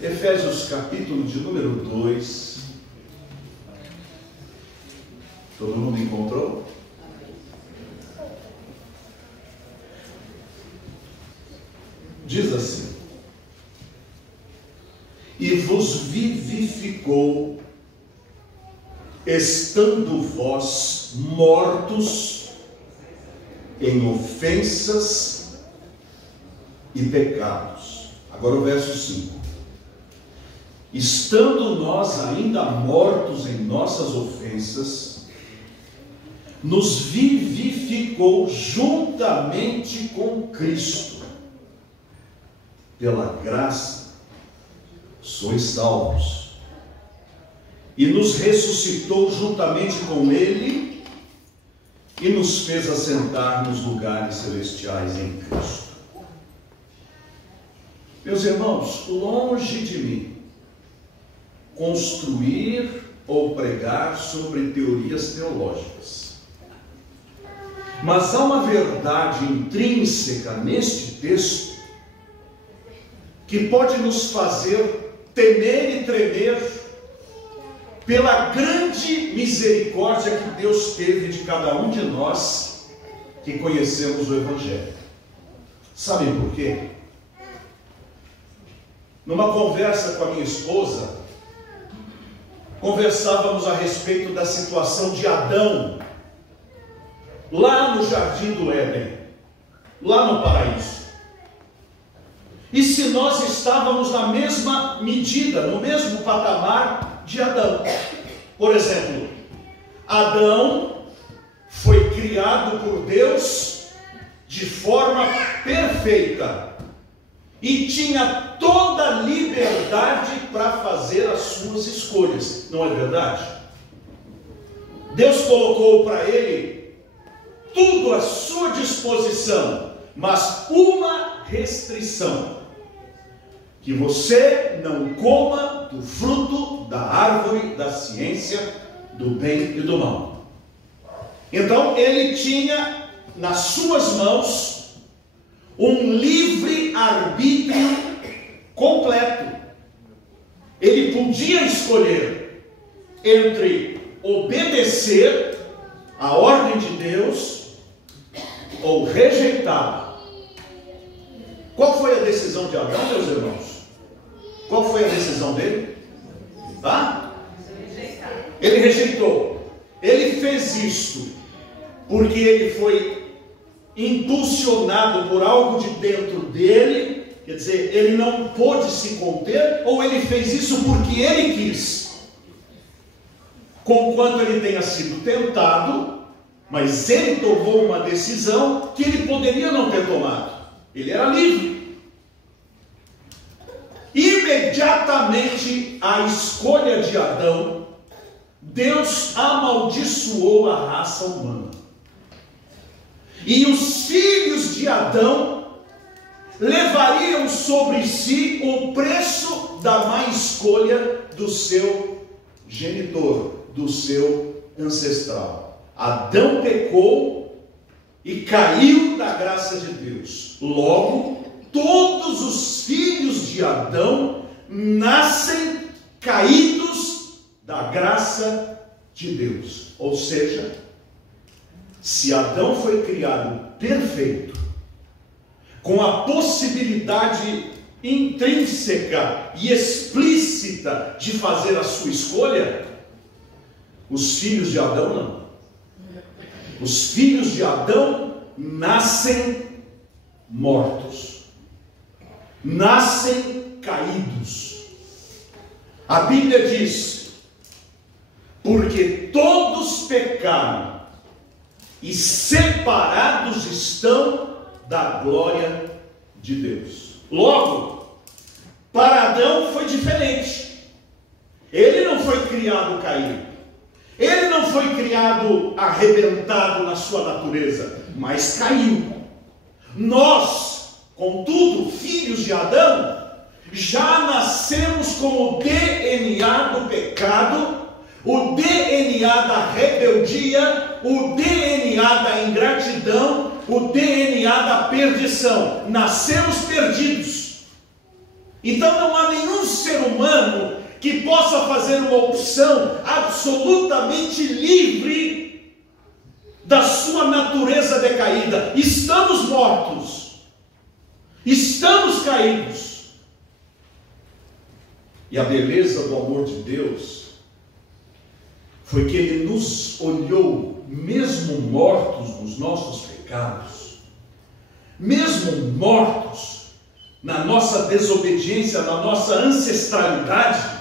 Efésios capítulo de número 2. Todo mundo encontrou? Diz assim: e vos vivificou, estando vós mortos em ofensas e pecados. Agora o verso 5. Estando nós ainda mortos em nossas ofensas, nos vivificou juntamente com Cristo. Pela graça sois salvos, e nos ressuscitou juntamente com Ele, e nos fez assentar nos lugares celestiais em Cristo. Meus irmãos, longe de mim construir ou pregar sobre teorias teológicas, mas há uma verdade intrínseca neste texto que pode nos fazer temer e tremer pela grande misericórdia que Deus teve de cada um de nós que conhecemos o Evangelho. Sabem por quê? Numa conversa com a minha esposa, conversávamos a respeito da situação de Adão, lá no Jardim do Éden, lá no paraíso. E se nós estávamos na mesma medida, no mesmo patamar de Adão. Por exemplo, Adão foi criado por Deus de forma perfeita e tinha toda a liberdade para fazer as suas escolhas, não é verdade? Deus colocou para ele tudo à sua disposição, mas uma restrição: que você não coma do fruto da árvore da ciência do bem e do mal. Então ele tinha nas suas mãos um livre arbítrio completo. Ele podia escolher entre obedecer a ordem de Deus ou rejeitá-la. Qual foi a decisão de Adão, meus irmãos? Qual foi a decisão dele? Ele rejeitou. Ele fez isto porque ele foi impulsionado por algo de dentro dele, quer dizer, ele não pôde se conter, ou ele fez isso porque ele quis. Conquanto ele tenha sido tentado, mas ele tomou uma decisão que ele poderia não ter tomado. Ele era livre. Imediatamente à escolha de Adão, Deus amaldiçoou a raça humana. E os filhos de Adão levariam sobre si o preço da má escolha do seu genitor, do seu ancestral. Adão pecou e caiu da graça de Deus. Logo, todos os filhos de Adão nascem caídos da graça de Deus. Ou seja, se Adão foi criado perfeito, com a possibilidade intrínseca e explícita de fazer a sua escolha, os filhos de Adão não. Os filhos de Adão nascem mortos, nascem caídos. A Bíblia diz: porque todos pecaram e separados estão da glória de Deus. Logo, para Adão foi diferente. Ele não foi criado caído, ele não foi criado arrebentado na sua natureza, mas caiu. Nós, contudo, filhos de Adão, já nascemos com o DNA do pecado, o DNA da rebeldia, o DNA da ingratidão, o DNA da perdição. Nascemos perdidos. Então não há nenhum ser humano que possa fazer uma opção absolutamente livre da sua natureza decaída. Estamos mortos, estamos caídos. E a beleza do amor de Deus foi que Ele nos olhou, mesmo mortos nos nossos pecados, mesmo mortos na nossa desobediência, na nossa ancestralidade,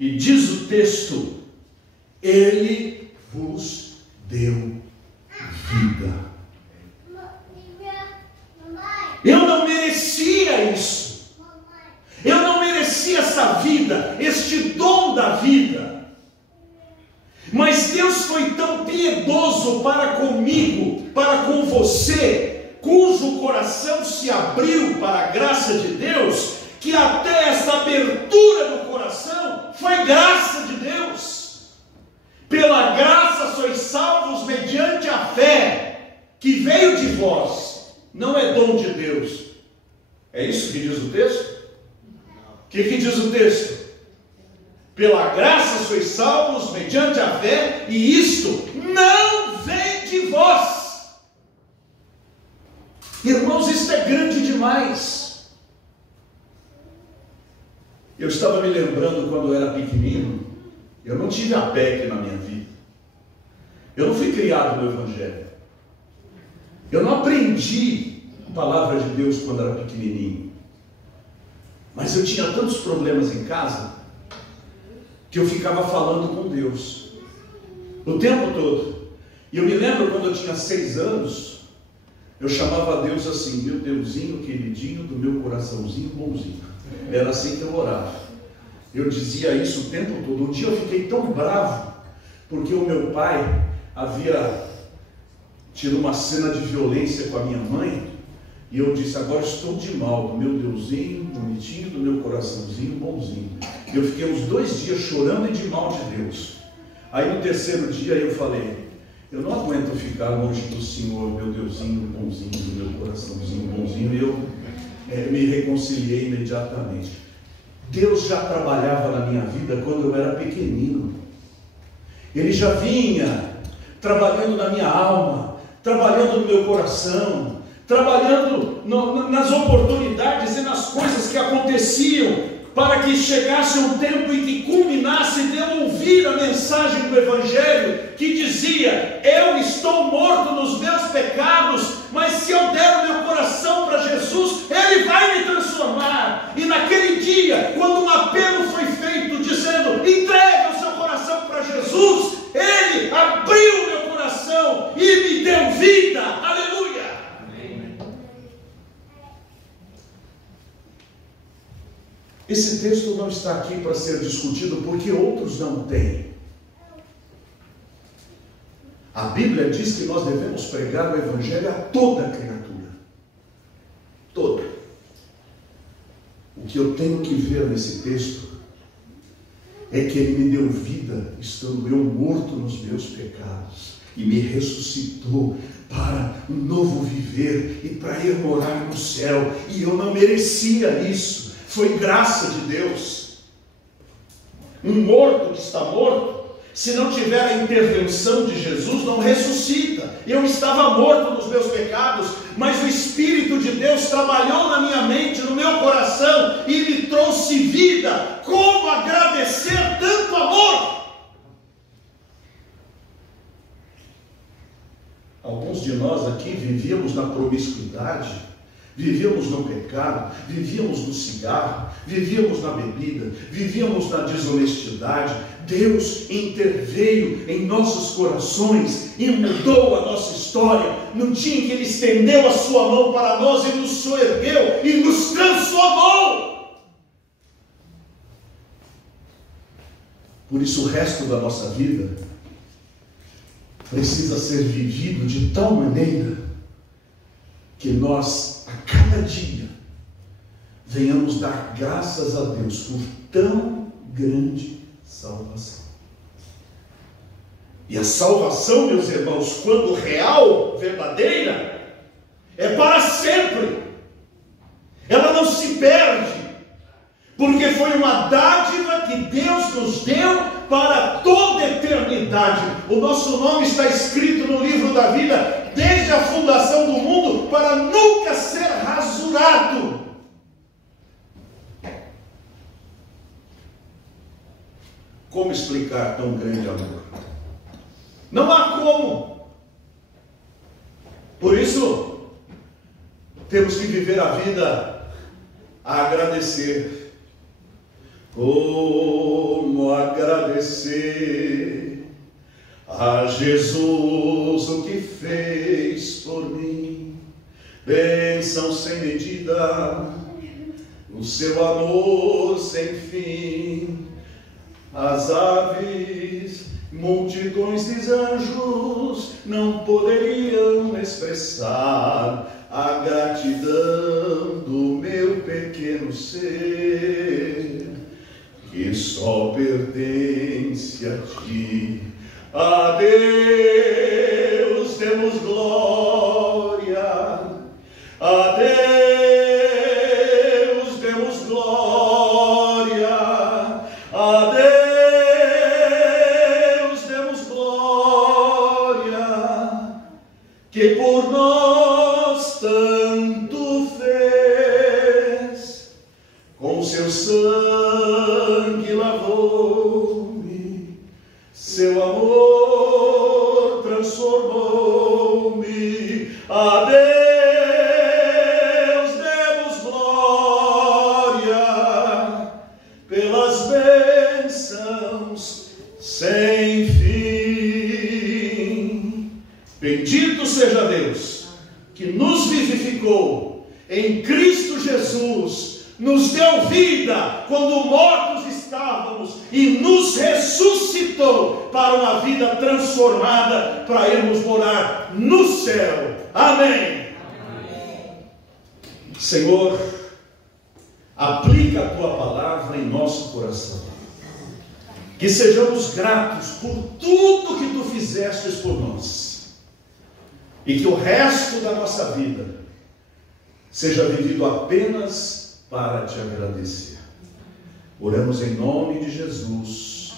e diz o texto: Ele vos deu vida. Eu não merecia isso. Eu não merecia essa vida, este dom da vida. Mas Deus foi tão piedoso para comigo, para com você, cujo coração se abriu para a graça de Deus, que até essa abertura do coração foi graça de Deus. Pela graça sois salvos mediante a fé, que veio de vós, não é dom de Deus. É isso que diz o texto? O que diz o texto? Pela graça sois salvos mediante a fé, e isto não vem de vós. Irmãos, isso é grande demais. Eu estava me lembrando quando eu era pequenino, eu não tive a PEC na minha vida. Eu não fui criado no Evangelho. Eu não aprendi a palavra de Deus quando era pequenininho. Mas eu tinha tantos problemas em casa, que eu ficava falando com Deus o tempo todo. E eu me lembro quando eu tinha 6 anos, eu chamava Deus assim: meu Deusinho queridinho do meu coraçãozinho bonzinho. Era assim que eu orava. Eu dizia isso o tempo todo. Um dia eu fiquei tão bravo, porque o meu pai havia tido uma cena de violência com a minha mãe, e eu disse: agora estou de mal, do meu Deusinho bonitinho, do meu coraçãozinho bonzinho. E eu fiquei uns 2 dias chorando e de mal de Deus. Aí no 3º dia eu falei: eu não aguento ficar longe do Senhor, meu Deusinho bonzinho, do meu coraçãozinho bonzinho. E eu me reconciliei imediatamente. Deus já trabalhava na minha vida quando eu era pequenino. Ele já vinha trabalhando na minha alma, trabalhando no meu coração, trabalhando nas oportunidades e nas coisas que aconteciam, para que chegasse um tempo em que culminasse de eu ouvir a mensagem do Evangelho, que dizia: eu estou morto nos meus pecados, mas se eu der o meu coração para Jesus, Ele vai me transformar. E naquele dia, quando um apelo foi feito, dizendo: entrega o seu coração para Jesus, Ele abriu o meu coração e me deu vida. Aleluia! Amém. Esse texto não está aqui para ser discutido, porque outros não têm. A Bíblia diz que nós devemos pregar o Evangelho a toda criatura. Toda. O que eu tenho que ver nesse texto é que Ele me deu vida, estando eu morto nos meus pecados, e me ressuscitou para um novo viver e para ir morar no céu. E eu não merecia isso. Foi graça de Deus. Um morto que está morto, se não tiver a intervenção de Jesus, não ressuscita. Eu estava morto nos meus pecados, mas o Espírito de Deus trabalhou na minha mente, no meu coração, e me trouxe vida. Como agradecer tanto amor? Alguns de nós aqui vivíamos na promiscuidade, vivíamos no pecado, vivíamos no cigarro, vivíamos na bebida, vivíamos na desonestidade. Deus interveio em nossos corações e mudou a nossa história no dia em que Ele estendeu a sua mão para nós e nos soergueu e nos transformou. Por isso o resto da nossa vida precisa ser vivido de tal maneira que nós, a cada dia, venhamos dar graças a Deus por tão grande salvação. E a salvação, meus irmãos, quando real, verdadeira, é para sempre. Ela não se perde, porque foi uma dádiva que Deus nos deu para toda a eternidade. O nosso nome está escrito no livro da vida desde a fundação do mundo, para nunca ser rasurado. Como explicar tão grande amor? Não há como. Por isso, temos que viver a vida a agradecer. Como agradecer a Jesus o que fez por mim? Bênção sem medida, o seu amor sem fim. As aves, multidões de anjos não poderiam expressar a gratidão do meu pequeno ser, que só pertence a ti. A Deus demos glória, a Deus demos glória, a Deus demos glória, que por nós tanto fez, com seu sangue lavou-me, seu amor transformou-me. A Deus demos glória pelas bênçãos sem fim. Bendito seja Deus, que nos vivificou em Cristo Jesus, nos deu vida quando mortos estávamos e nos ressuscitou para uma vida transformada, para irmos morar no céu. Amém. Senhor, aplica a tua palavra em nosso coração, que sejamos gratos por tudo que tu fizestes por nós, e que o resto da nossa vida seja vivido apenas para te agradecer. Oramos em nome de Jesus.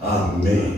Amém.